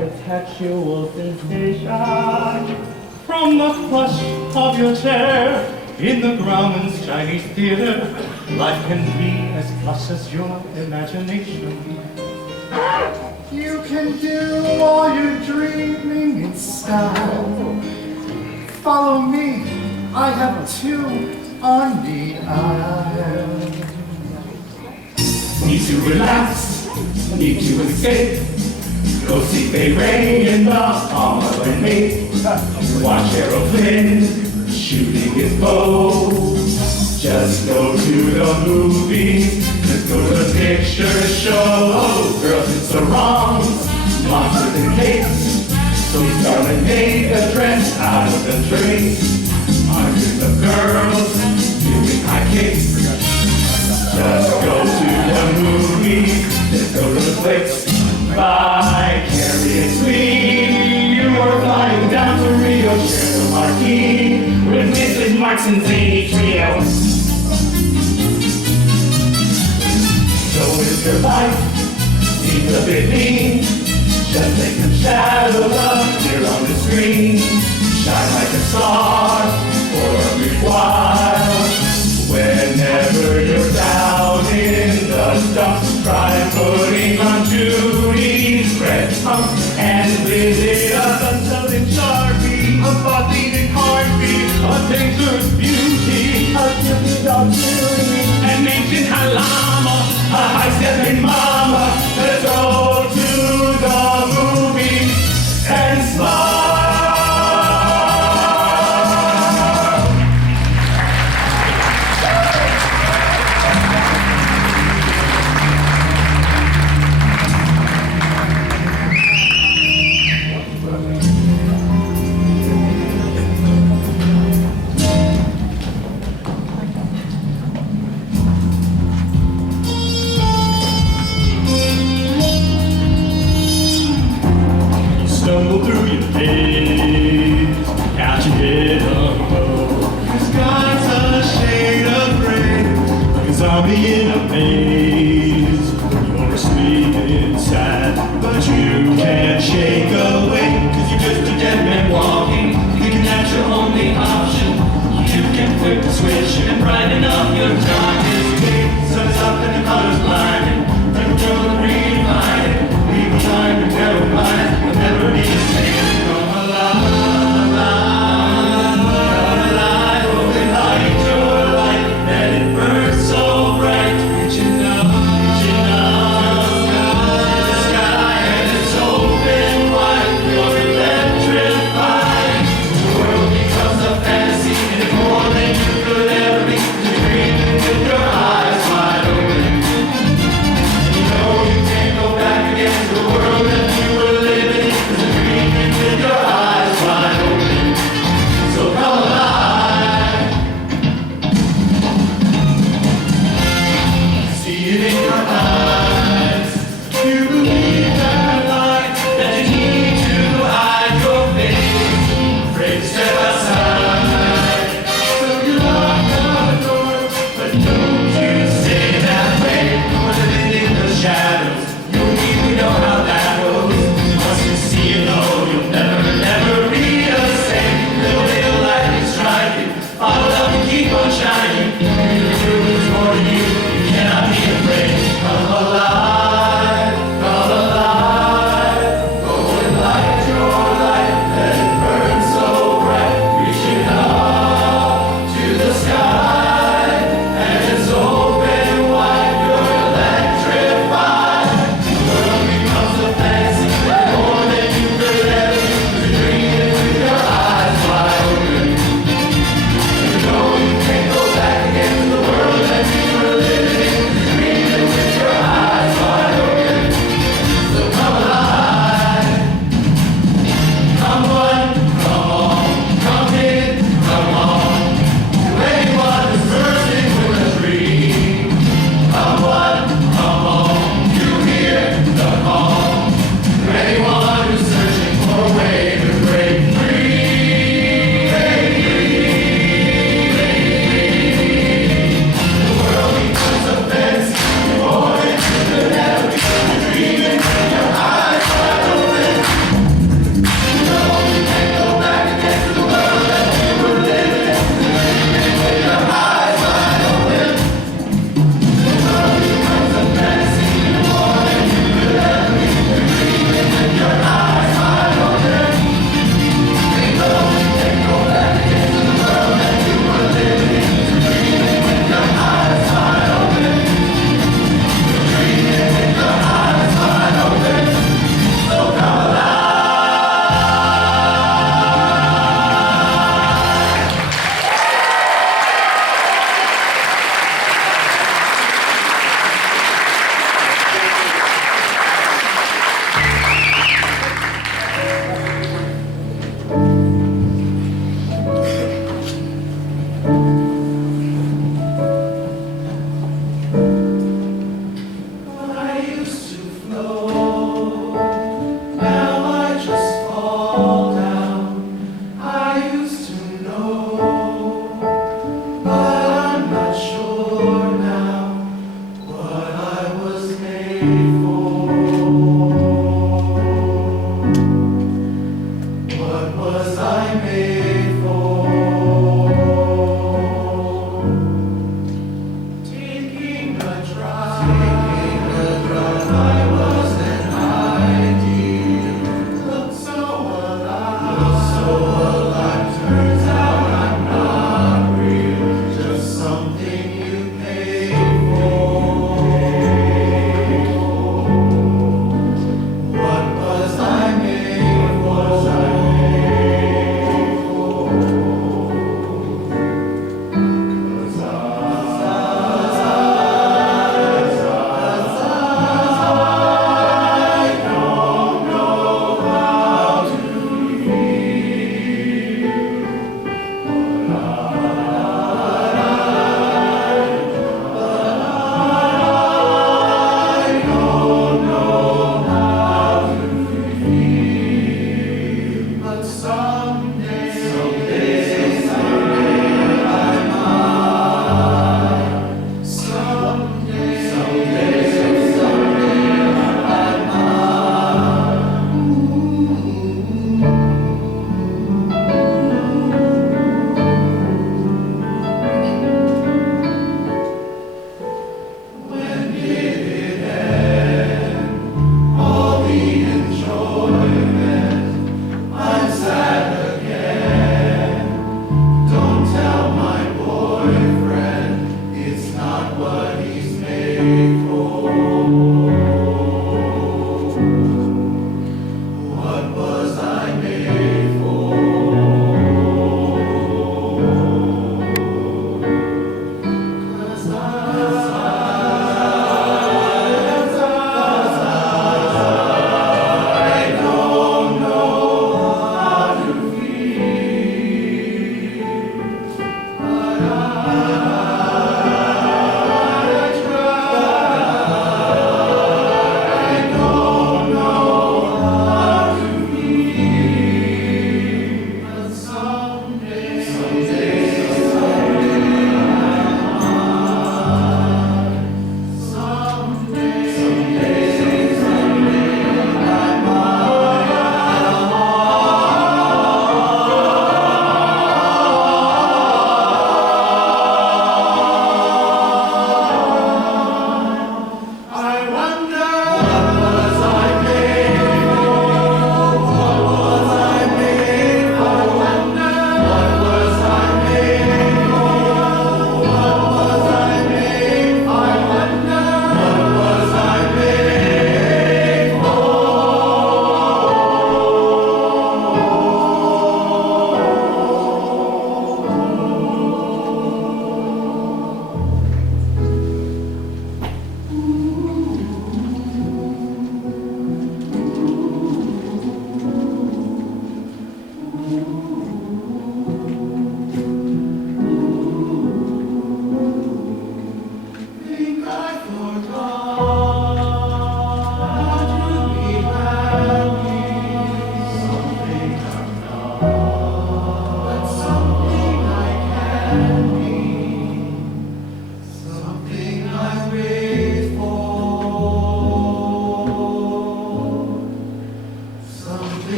architectural sensation. From the plush of your chair in the Grauman's Chinese theater, life can be as plush as your imagination. You can do all your dreaming in style. Follow me, I have two on the aisle. Need to relax, need to escape. Go see Bay Ray in the armor and me. Watch Errol Flynn shooting his bow. Just go to the movies, let's go to the picture show. Girls in sarongs, monsters and capes. So Scarlett made a dress out of the drapes. Hundreds of girls doing high kicks. Just go to the movies, let's go to the flicks. Vicariously, you were flying down to Rio, share the marquee with Mrs. Marks and Zany Trio. So is your life, seems a bit mean. Just take some shadow love here on the screen. Shine like a star for a brief while. Whenever you're down in the dumps, try putting on Judy's red pump and visit us until in Sharpie, a body and heartbeat, a dangerous beauty, a beauty dog beauty, an ancient halama, a high-stepping mama. Let's go to the movies and smile. Stumble through your days, catch your head low. The sky's a shade of gray, like a zombie in a maze. You're asleep inside, but you can't shake awake. 'Cause you're just a dead man walking, thinking that's your only option. You can flip the switch and brighten up your darkest day. Sun is up and the colors blinding, people don't redefine it. Leave behind and never mind. Never be the same. Come alive, open heart into a light, let it burn so bright. Reaching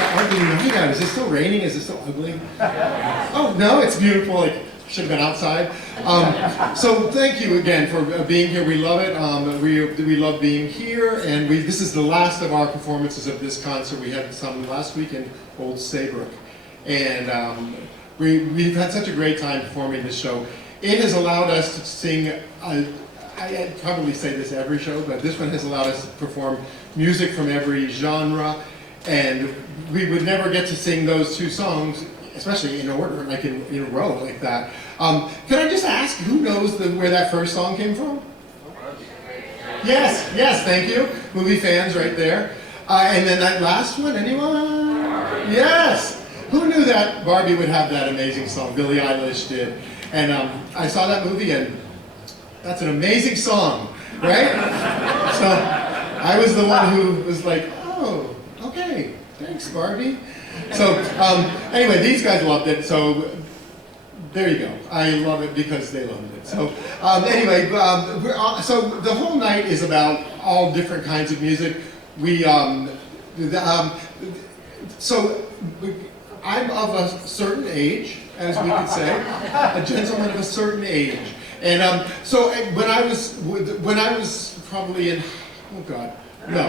ugly night out. Is it still raining? Is it still ugly? Oh, no, it's beautiful. Like, should have been outside. So thank you again for being here. We love it. We love being here. And this is the last of our performances of this concert. We had some last week in Old Saybrook. And we've had such a great time performing this show. It has allowed us to sing, I probably say this every show, but this one has allowed us to perform music from every genre. And we would never get to sing those two songs, especially in order, like in a row like that. Can I just ask, who knows where that first song came from? Yes, thank you. Movie fans right there. And then that last one, anyone? Yes! Who knew that Barbie would have that amazing song? Billie Eilish did. And I saw that movie, and that's an amazing song, right? So I was the one who was like, oh, okay, thanks, Barbie. So anyway, these guys loved it, so there you go. I love it because they loved it. So anyway, so the whole night is about all different kinds of music. So I'm of a certain age, as we could say, a gentleman of a certain age. And so when I was probably in, oh God, no,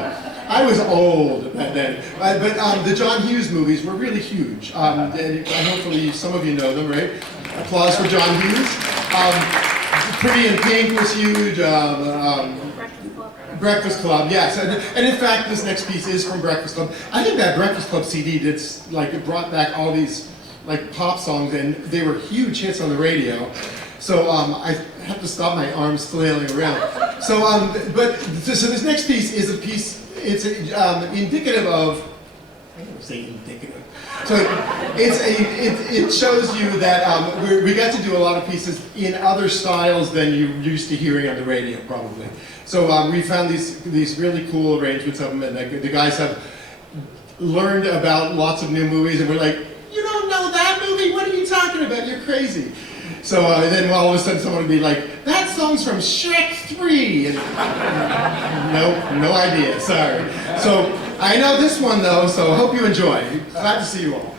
I was old back then. But the John Hughes movies were really huge. And hopefully some of you know them, right? Applause for John Hughes. Pretty in Pink was huge. Breakfast Club, yes. And in fact, this next piece is from Breakfast Club. I think that Breakfast Club CD it brought back all these like pop songs, and they were huge hits on the radio. So I have to stop my arms flailing around. So, so this next piece is a piece, it's indicative of, I don't say indicative. So it shows you that we got to do a lot of pieces in other styles than you're used to hearing on the radio, probably. So we found these really cool arrangements of them, and the guys have learned about lots of new movies, and we're like, you don't know that movie? What are you talking about? You're crazy. So then all of a sudden someone would be like, that song's from Shrek 3. And, no idea, sorry. So I know this one though, so hope you enjoy. Glad to see you all.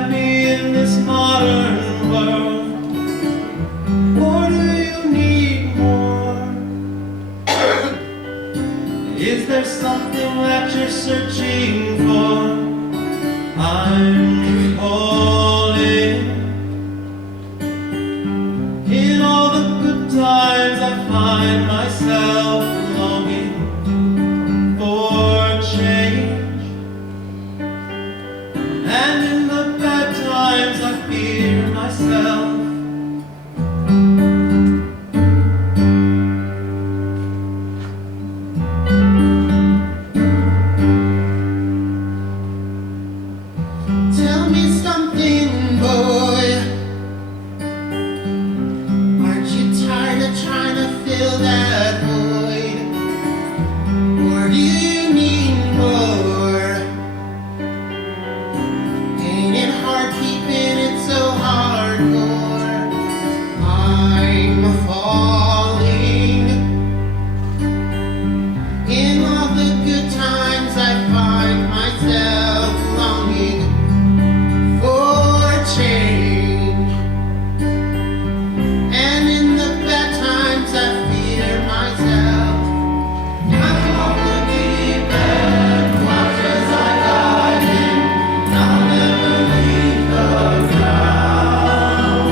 happy in this modern world? Or do you need more? Is there something that you're searching for? I'm calling. In all the good times I find myself longing for change, and in the bad times I fear myself. Tell me something, boy. Aren't you tired of trying to fill that void? Or do you need more? Ain't it hard keeping it so hardcore? I'm falling. In all the good times I find myself longing for change, and in the bad times I fear myself. I'm off the deep end, watch as I dive in. I'll never leave the ground.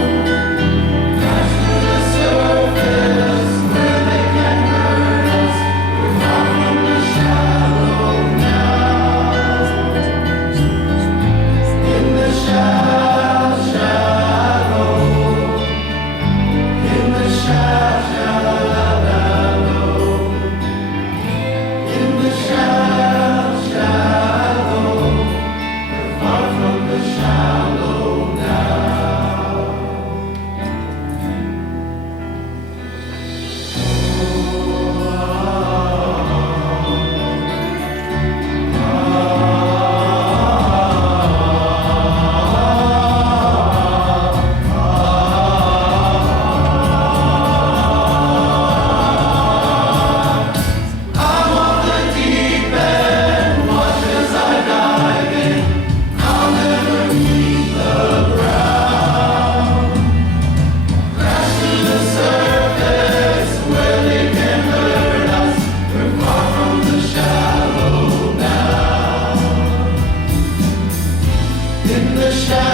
Crash to the surface where they can hurt us. We're far from the shallow now. In the shallow, in the shallow, in the shallow, we're far from the shallow now. I'm off the deep end, watch as I dive in. I'll never leave the ground. Crash to the surface where they can hurt us. We're far from the shallow now. In the shallow,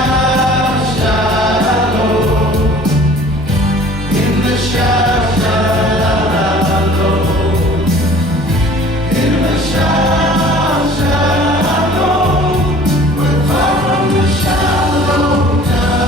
in the shallow, in the shallow, we're far from the shallow now.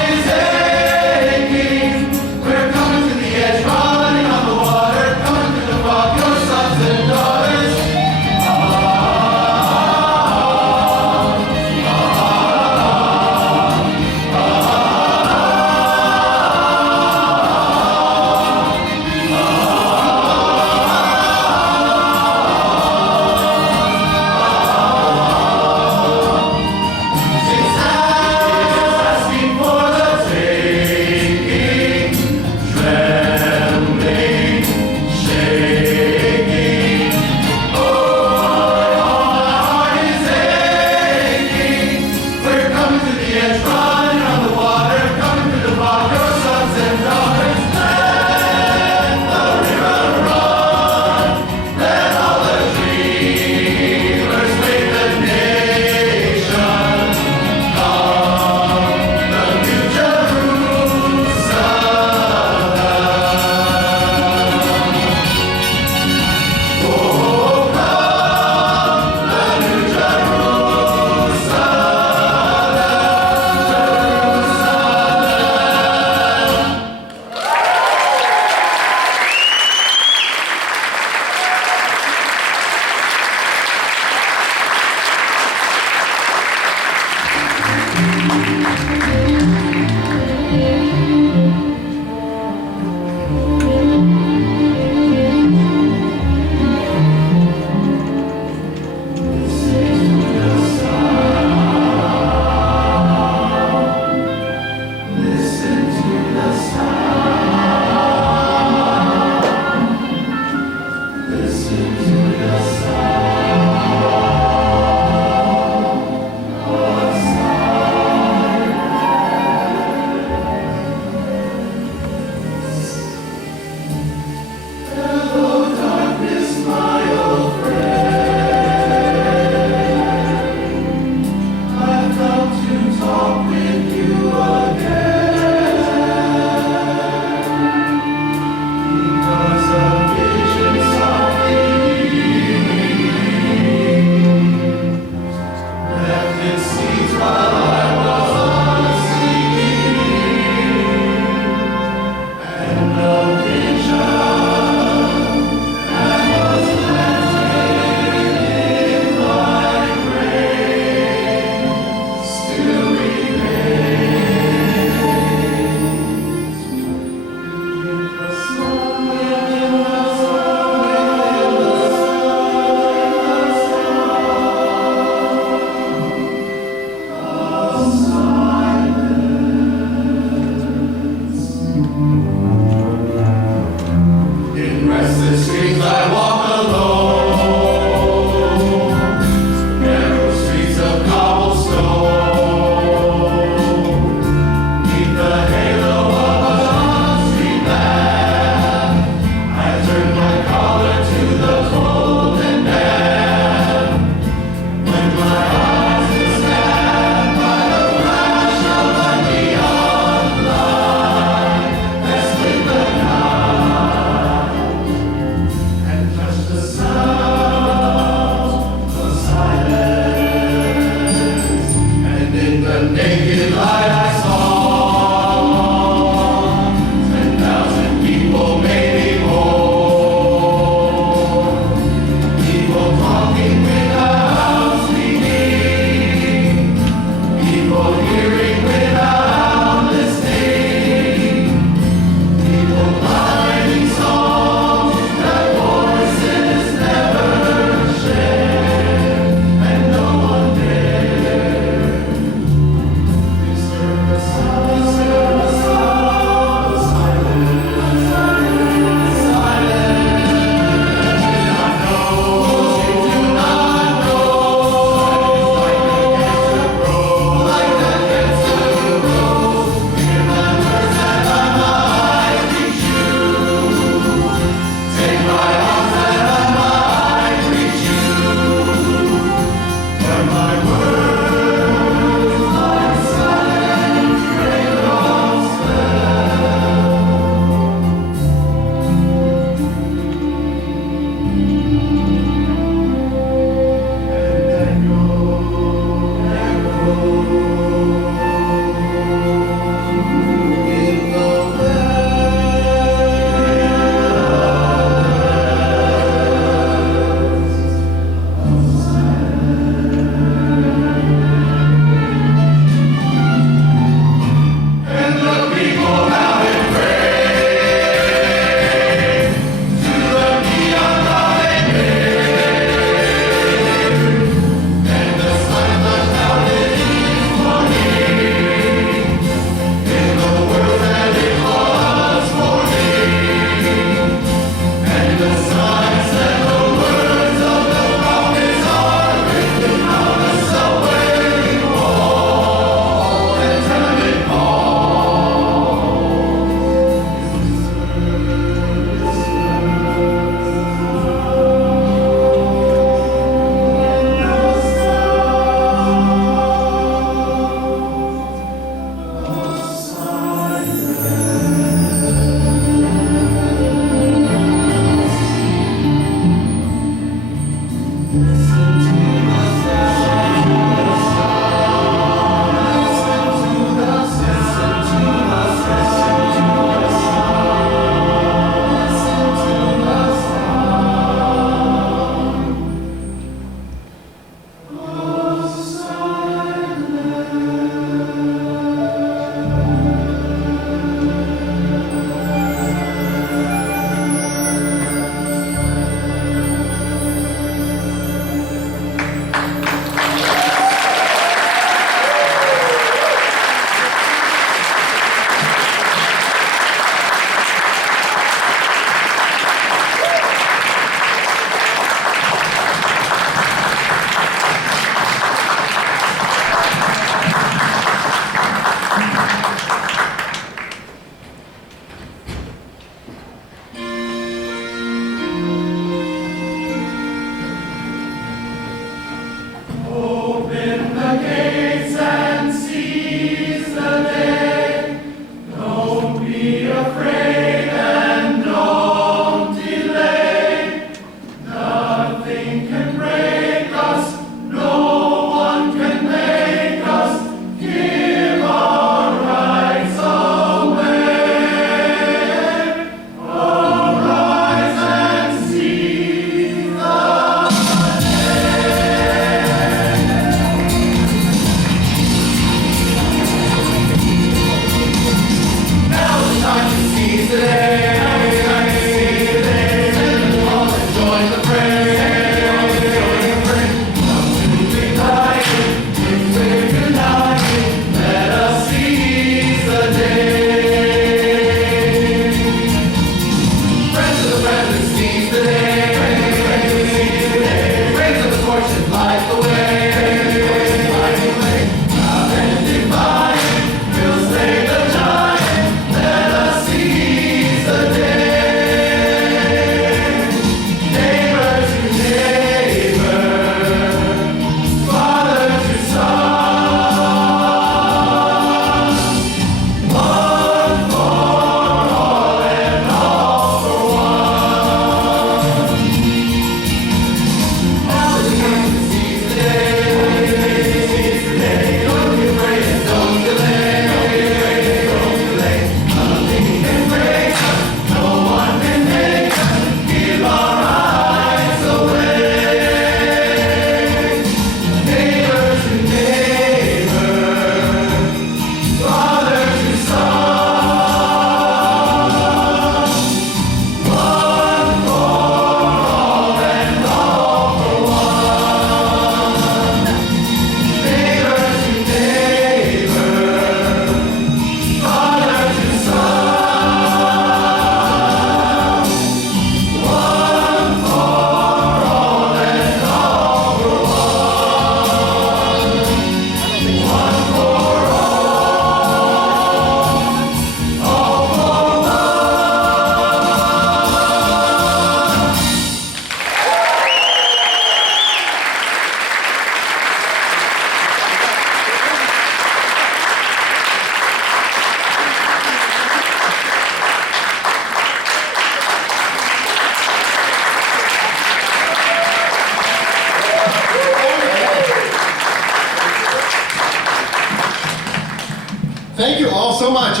Thank you all so much.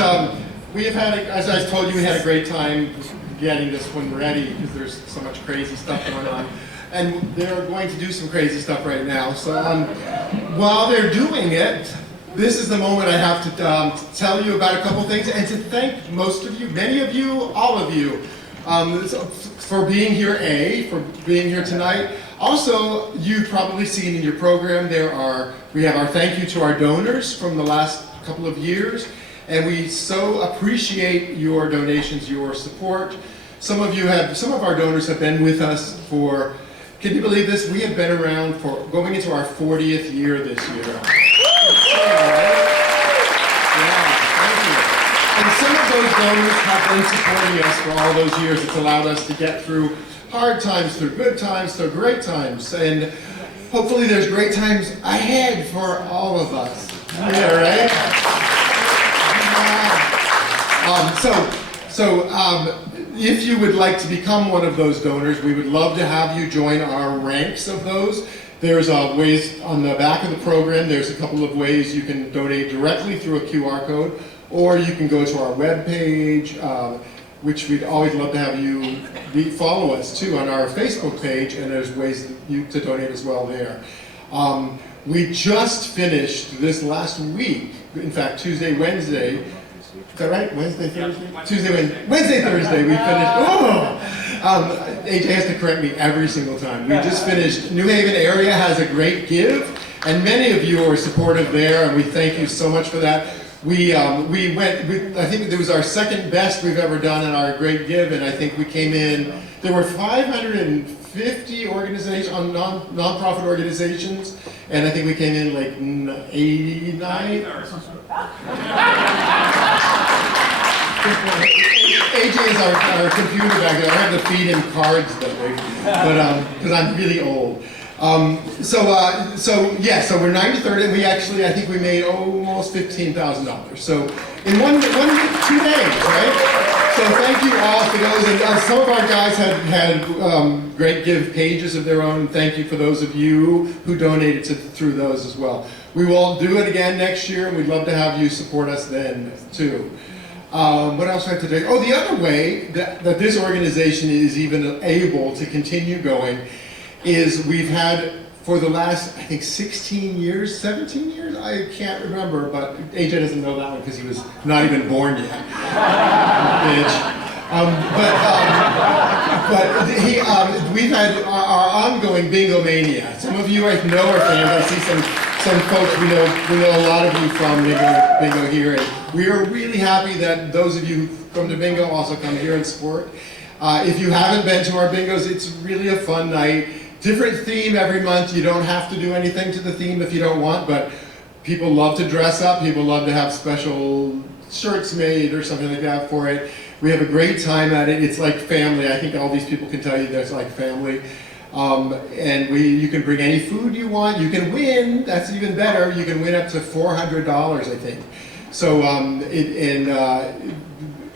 We have had, as I told you, we had a great time getting this one ready because there's so much crazy stuff going on. And they're going to do some crazy stuff right now. So while they're doing it, this is the moment I have to tell you about a couple things and to thank most of you, many of you, all of you, for being here, for being here tonight. Also, you've probably seen in your program, we have our thank you to our donors from the last couple of years, and we so appreciate your donations, your support. Some of our donors have been with us for, can you believe this? We have been around for going into our 40th year this year. And some of those donors have been supporting us for all those years. It's allowed us to get through hard times, through good times, through great times. And hopefully there's great times ahead for all of us. Yeah, right? If you would like to become one of those donors, we would love to have you join our ranks of those. There's ways on the back of the program. There's a couple of ways you can donate directly through a QR code, or you can go to our webpage, which we'd always love to have you follow us too on our Facebook page, and there's ways to donate as well there. We just finished this last week, in fact, Tuesday, Wednesday. Is that right? Wednesday, Thursday? Wednesday, Thursday, we finished. AJ has to correct me every single time. We just finished. New Haven area has a great give, and many of you are supportive there, and we thank you so much for that. I think it was our second best we've ever done in our great give, and I think we came in, there were 550 organizations, non-profit organizations, and I think we came in like 89. AJ is our computer back there. I have to feed him cards that way, because I'm really old. So we're 93rd, and I think we made almost $15,000. So in 2 days, right? So thank you all for those. And some of our guys had great give pages of their own. Thank you for those of you who donated through those as well. We will do it again next year, and we'd love to have you support us then too. What else do I have to do? Oh, the other way that this organization is even able to continue going is we've had, for the last, I think 17 years, I can't remember, but AJ doesn't know that one because he was not even born yet. We've had our ongoing Bingo Mania. Some of you I know are fans. I see some folks we know a lot of you from Bingo here, and we are really happy that those of you who come to Bingo also come here and support. If you haven't been to our bingos, it's really a fun night. Different theme every month. You don't have to do anything to the theme if you don't want, but people love to dress up. People love to have special shirts made or something like that for it. We have a great time at it. It's like family. I think all these people can tell you that's like family. And you can bring any food you want. You can win. That's even better. You can win up to $400, I think. So and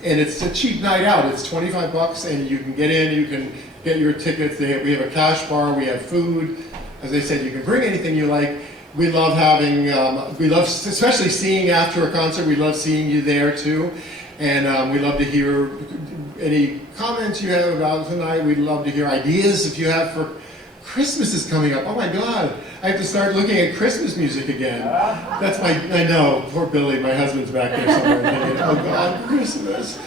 it's a cheap night out. It's $25, and you can get in. You can get your tickets. We have a cash bar. We have food. As I said, you can bring anything you like. We love having. We love, especially seeing after a concert. We love seeing you there too, and we love to hear any comments you have about tonight. We'd love to hear ideas if you have for Christmas is coming up. Oh my God, I have to start looking at Christmas music again. I know, poor Billy, my husband's back there somewhere thinking, oh God, Christmas.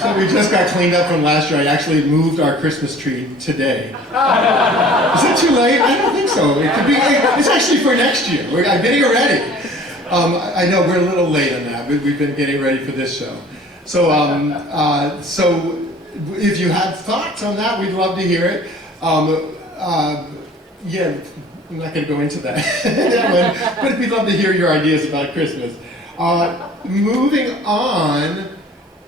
So we just got cleaned up from last year. I actually moved our Christmas tree today. Is that too late? I don't think so. It could be, it's actually for next year. I'm getting it ready. I know we're a little late on that, but we've been getting ready for this show. So, if you have thoughts on that, we'd love to hear it. Yeah, I'm not going to go into that, but we'd love to hear your ideas about Christmas. Moving on,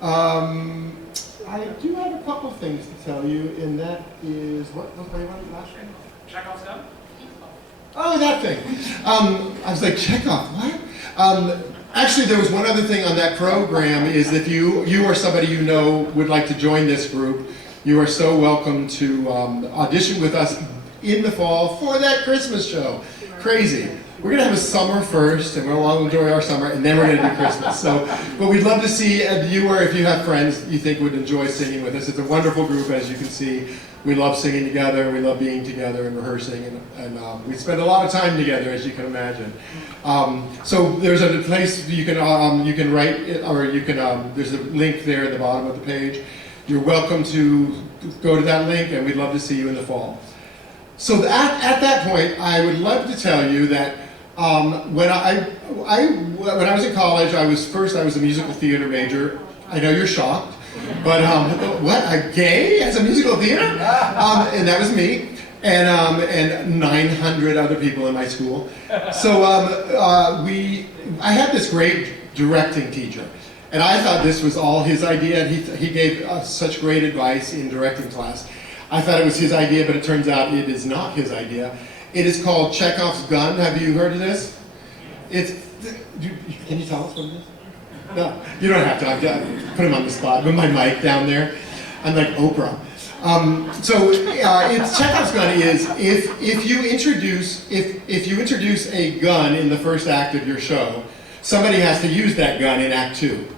I do have a couple things to tell you, and that is, what was my last one? Chekhov's gun? Oh, that thing. I was like, Chekhov, what? Actually, there was one other thing on that program, is that you or somebody you know would like to join this group, you are so welcome to audition with us in the fall for that Christmas show. Crazy. we're gonna have a summer first, and we'll all enjoy our summer, and then we're gonna do Christmas. So, but we'd love to see you, or if you have friends you think would enjoy singing with us. It's a wonderful group, as you can see. We love singing together, we love being together and rehearsing, and we spend a lot of time together, as you can imagine. So there's a place you can write, or you can, there's a link there at the bottom of the page. You're welcome to go to that link, and we'd love to see you in the fall. So at that point, I would love to tell you that when I was in college, I was a musical theater major. I know you're shocked. But what, a gay as a musical theater? And that was me, and 900 other people in my school. So I had this great directing teacher, and I thought this was all his idea, and he gave us such great advice in directing class. I thought it was his idea, but it turns out it is not his idea. It is called Chekhov's gun. Have you heard of this? Can you tell us what it is? No, you don't have to. I've put him on the spot with my mic down there. I'm like Oprah. It's Chekhov's gun is if you introduce a gun in the first act of your show, somebody has to use that gun in Act 2.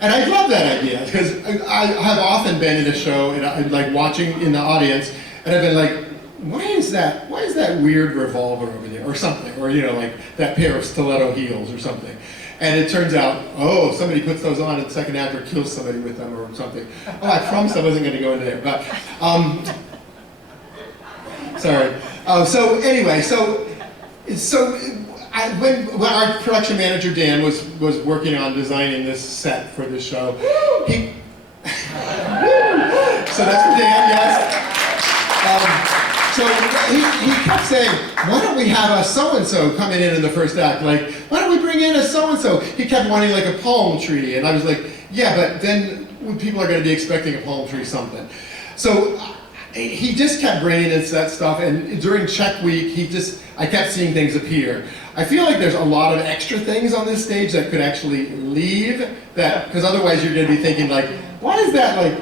And I love that idea because I have often been in a show and I'm like watching in the audience, and I've been like, why is that weird revolver over there or something, or like that pair of stiletto heels or something. And it turns out, oh, somebody puts those on and the second actor kills somebody with them or something. Oh, I promised I wasn't going to go into there, but, sorry. So anyway, when our production manager, Dan, was working on designing this set for this show, so that's for Dan, yes. So he kept saying, why don't we have a so-and-so coming in the first act? Like, why don't we bring in a so-and-so? He kept wanting like a palm tree. And I was like, yeah, but then people are going to be expecting a palm tree something. So he just kept bringing in that stuff. And during check week, I kept seeing things appear. I feel like there's a lot of extra things on this stage that could actually leave that, because otherwise you're going to be thinking like, why is that like,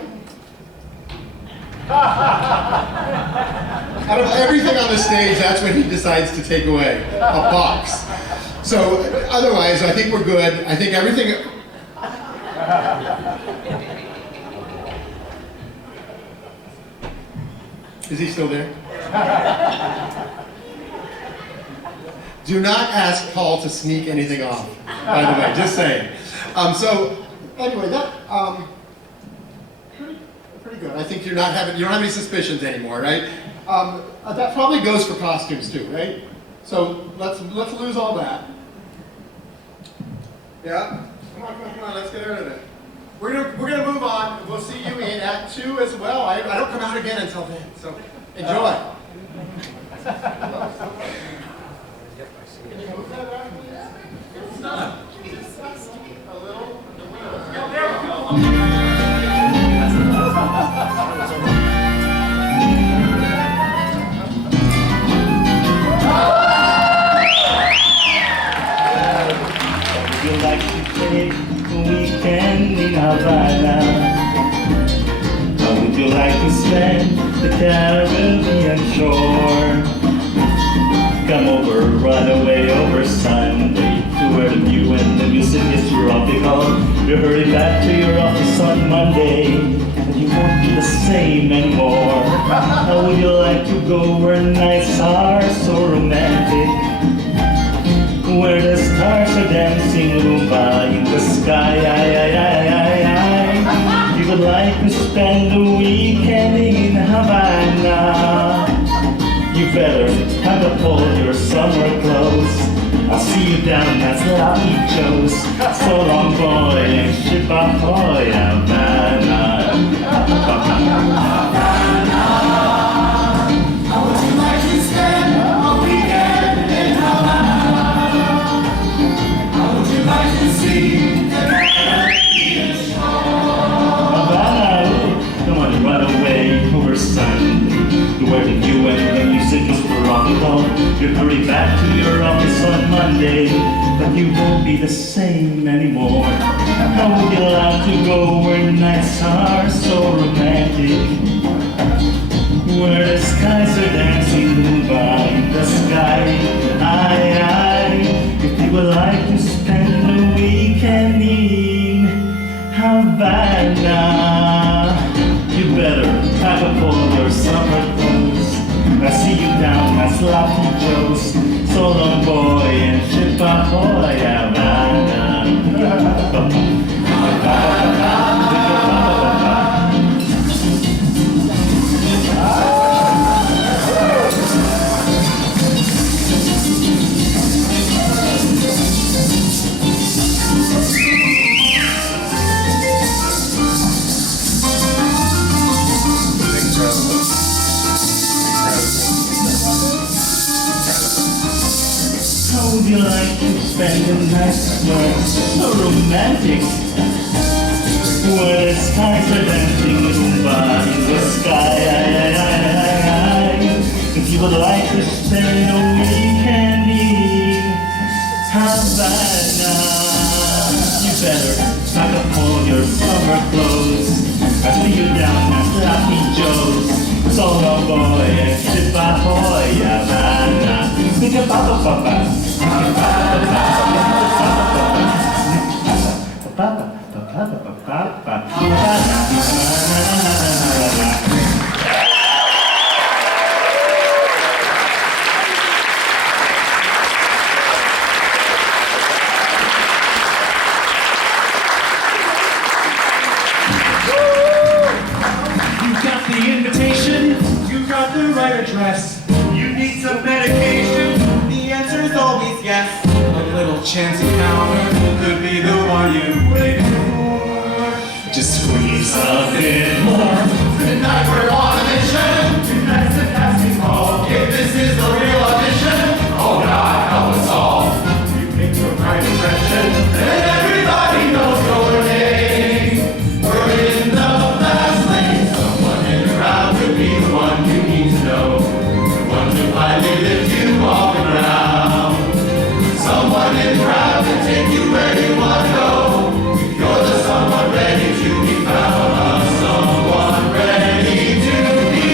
out of everything on the stage, that's what he decides to take away, a box. So otherwise, I think we're good. I think everything... Is he still there? Do not ask Paul to sneak anything off, by the way, just saying. So anyway, that... pretty good. I think you don't have any suspicions anymore, right? That probably goes for costumes too, right? So let's lose all that. Yeah? Come on, let's get rid of it. We're gonna move on. We'll see you in Act 2 as well. I don't come out again until then, so enjoy. Can you move that back, please? It's not. A little. There we go. Would you like to take a weekend in Havana? How would you like to spend the Caribbean shore? Come over, run away over Sunday to where the view and the music is tropical. You hurry back to your office on Monday, and you won't be the same anymore. How would you like to go where nights are so romantic? Where the stars are dancing Lumba in the sky, You would like to spend the weekend in Havana. You better have to pull your summer clothes. I'll see you down at Sloppy Joe's. So long, boy, and ship ahoy, Havana. How would you like to spend a weekend in Havana? How would you like to see the Caribbean shore? Havana, come on, run away over Sunday to where the view and the music is tropical. You hurry back to your office on Monday, but you won't be the same anymore. How would you like to go where nights are so romantic? Where the skies are dancing by the sky, would like to spend the weekend in Havana, you better pack up all your summer clothes. I see you down at Sloppy Joe's. So long, boy, and ship ahoy, Havana. How would you like to spend the night somewhere so romantic, where the skies are dancing Rumba in the sky? If you would like to spend a weekend in Havana, you better pack up all your summer clothes. I see you down at Sloppy Joe's. So long, boy, and ship ahoy, Havana. Think about the papa. The invitation, you got the right address. You need some medication, the answer is always yes. A little chance encounter could be the one you waited for. Just squeeze a bit more. Tonight we're on a mission. Tonight's the casting call. If this is a real audition, oh God, help us all. You make the right impression, and everybody knows your name. We're in the fast lane. Someone in the crowd could be the one you need to know. The one to finally lift you off the ground. Someone in the crowd can take you where you want to go. You're the someone ready to be found. Someone ready to be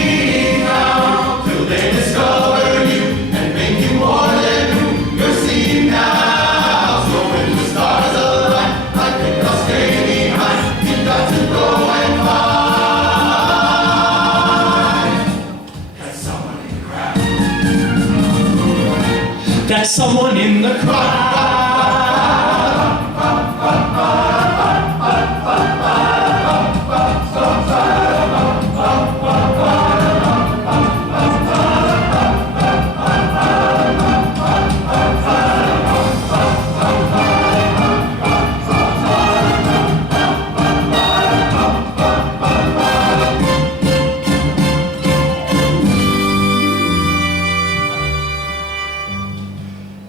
found. Till they discover you and make you more than who you're seeing now. So when the stars align, like the girls stay behind, you got to go and find. That's someone in the crowd. That's someone in the crowd.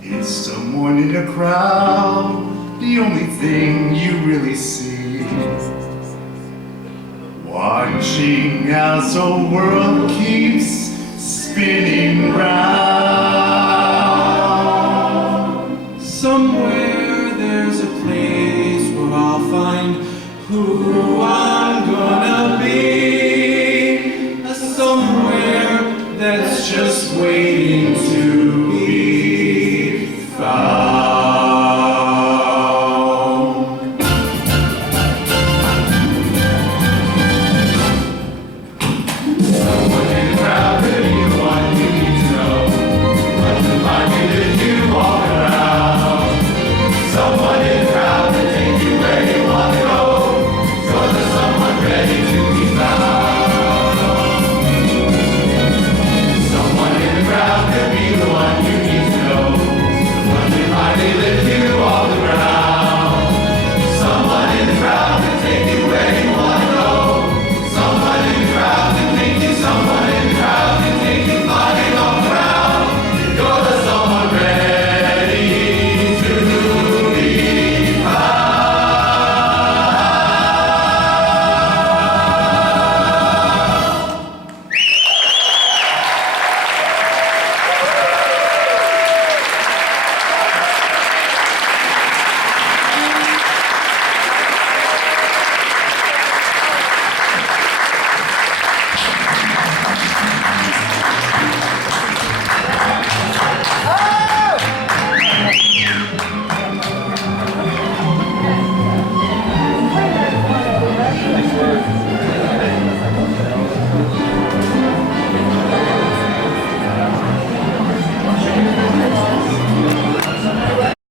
It's someone in a crowd, the only thing you really see. Watching as the world keeps spinning round.